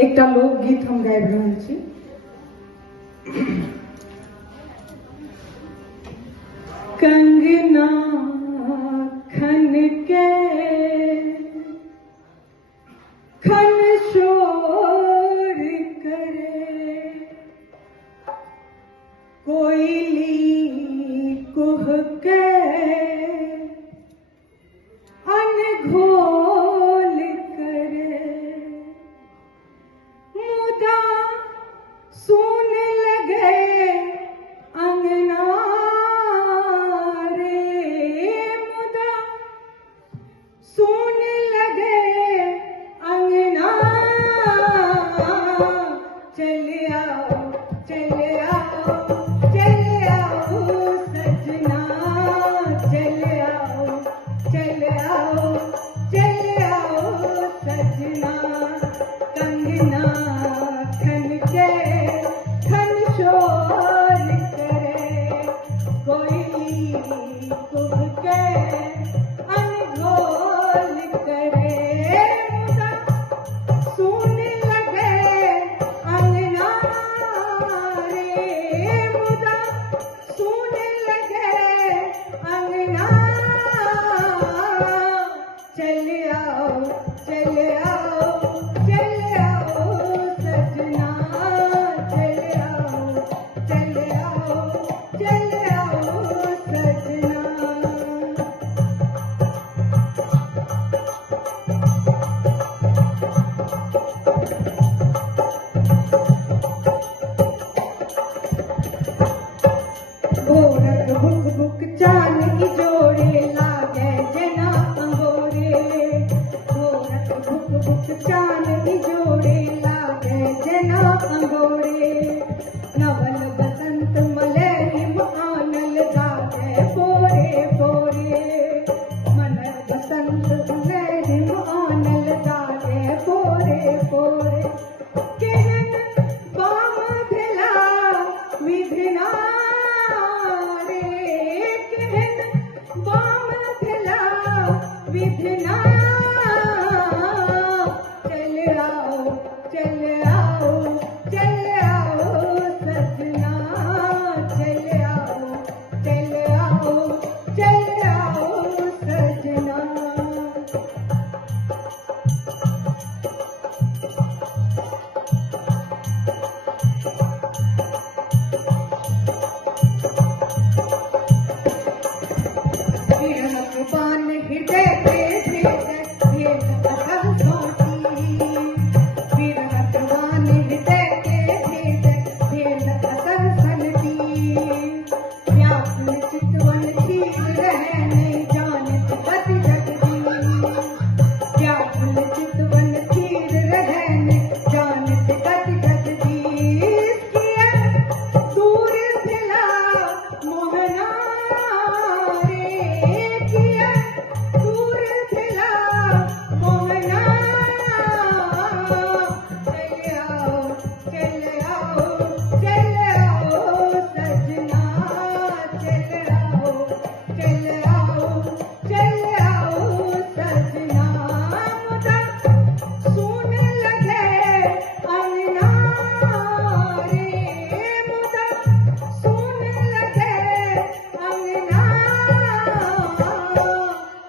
एकटा लोकगीत हम गाबि रहल छी। कंगना खन के खन शोर करे, कोयली कुहके अनघोल करे, मुदा सुन लगे अंगना रे, मुदा सुन लगे अंगना। चले आओ चले आओ चले आओ सजना, चले आओ चले आओ चले आओ सजना। कंगना खन के खन शोर करे, कोयली कुहके अनघोल करे, मुदा सुन लगे अंगना रे, मुदा सुन लगे अंगना। चले आओ चले आओ चले आओ सजना, चले आओ चले आओ चले आओ सजना। भोरक भुक भुक चान की जोड़े लागे जना अंगोरे, भोरक भुक भुक चान की जोड़े लागे जना अंगोरे। नवल बसंत मलरिम आनल गावे पोरे पोरे, मनर बसंत मलरिम आनल गावे पोरे पोरे। केहन बाम भेला विधना रे, केहन बाम भेला विधना। चले आओ चले आओ चले आओ सजना, चले आओ चले आओ चले आओ सजना। विरहक बाण हृदय के भेद भेद असह सोची, विरहक बाण हृदय के भेद भेद असह सनती। व्याकुल चितवन चीर रहने जानत गति जगती, व्याकुल चितवन चीर रहने जानत गति जगती। किया दूर भिला मोहना रे, किया दूर भिला मोहना। चले आओ चले आओ चले आओ सजना, चले आओ चले आओ चले आओ सजना। मुदा सुन लगे अंगना रे, मुदा सुन लगे अंगना।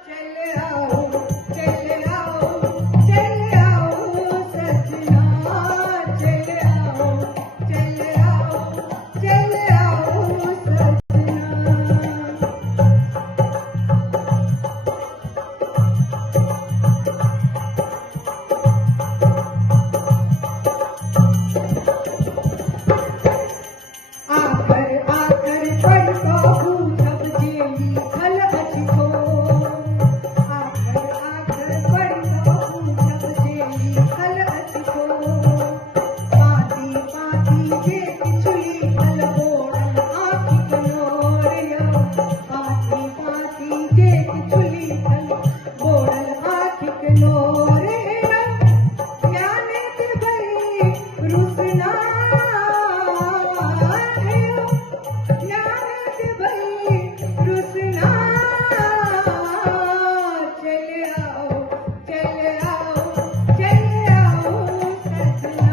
चले आओ चले आओ चले आओ सजना, चले आओ चले आओ चले आओ सजना। आकर आकर पढ़ को बूझब जे लिखल अछि को, आकर आकर पढ़ को बूझब जे लिखल अछि को। पाती पाती जे किछु लिखल बोरल आँखिक नोरिया, पाती पाती जे किछु लिखल बोरल आँखिक नोरिया। ज्ञान देबै रुसना ज्ञान देबै रुसना। चले आओ चले आओ चले आओ सजना।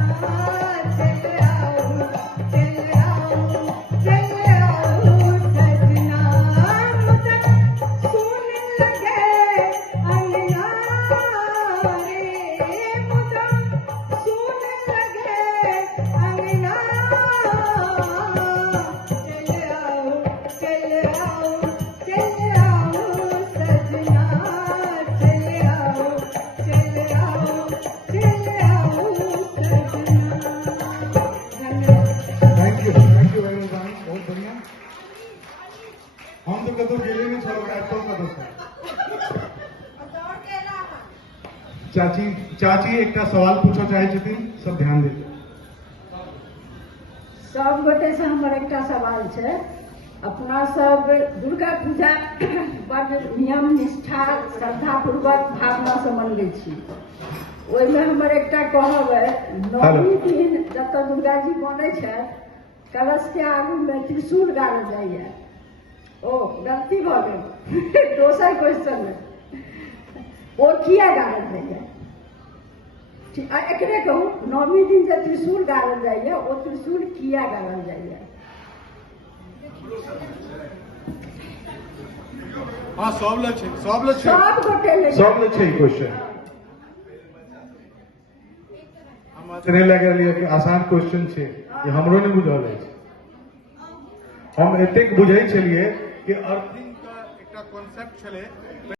चाची एक सवाल पूछो चाहे छथिन, सब ध्यान देते। सब गोटे से हमर एक सवाल है। अपना सब दुर्गा पूजा बड़ नियम निष्ठा श्रद्धा पूर्वक भावना से मनबै छी। ओहिमे हमर एक कहब है, नौमी दिन जत दुर्गा जी बनै छै कलश के आगू में त्रिशूल गाड़ल जाइए। ओ गलती भ गेल, दोसर क्वेश्चन है ओ किया गाड़ल जाइए? एकरे कहू, नौमी दिन जे त्रिशूल गाड़ल जाइए ओ त्रिशूल किया गाड़ल जाइए? हाँ, सब गोटे छै क्वेश्चन। हम लगे रहिए कि आसान क्वेश्चन छै, जे हमरो नहीं बुझल है। हम एतेक बुझै छलिए कि अर्थिंग का एक कॉन्सेप्ट छलै